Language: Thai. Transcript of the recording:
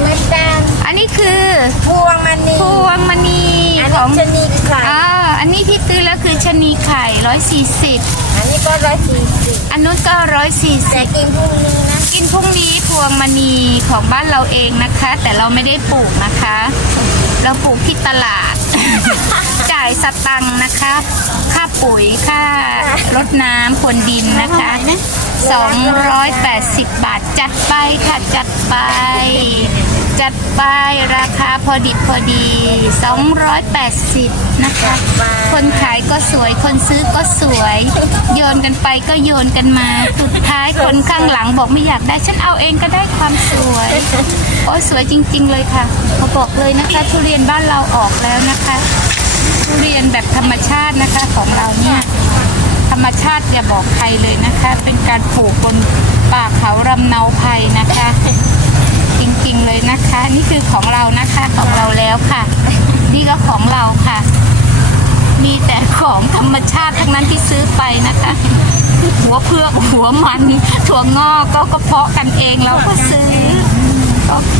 เหมือนกันอันนี้คือพวงมณีพวงมณีอันขนี้องชะนีไข่อ่าอันนี้ที่ซื้อแล้วคือชะนีไข่ร้อยสี่สิบอันนี้ก็ร้อยสี่สิบอันนู้นก็ร้อยสี่แต่สิบกินพรุ่งนี้นะกินพรุ่งนี้พวงมณีของบ้านเราเองนะคะ แต่เราไม่ได้ปลูกนะคะ เราปลูกที่ตลาด จ่ายสตังค์นะคะ ค่าปุ๋ยค่ารดน้ำพรวนดินนะคะ280 บาทจัดไปค่ะจัดไป จัดไปราคาพอดิบพอดี 280 นะคะ คนขายก็สวยคนซื้อก็สวย โยนกันไปก็โยนกันมา สุดท้ายคนข้างหลังบอกไม่อยากได้ ฉันเอาเองก็ได้ความสวย โอ้สวยจริง ๆ เลยค่ะเขาบอกเลยนะคะ ทุเรียนบ้านเราออกแล้วนะคะ ทุเรียนแบบธรรมชาตินะคะของเราเนี่ยธรรมชาติอย่าบอกใครเลยนะคะ เป็นการปลูกบนป่าเขารำเนาภัยนะคะะนี่คือของเรานะคะของเราแล้วค่ะ นี่ก็ของเราค่ะ มีแต่ของธรรมชาติทั้งนั้นที่ซื้อไปนะคะ หัวเพือกหัวมันถั่วงอกก็กระเพาะกันเองเราก็ซื้อโอเค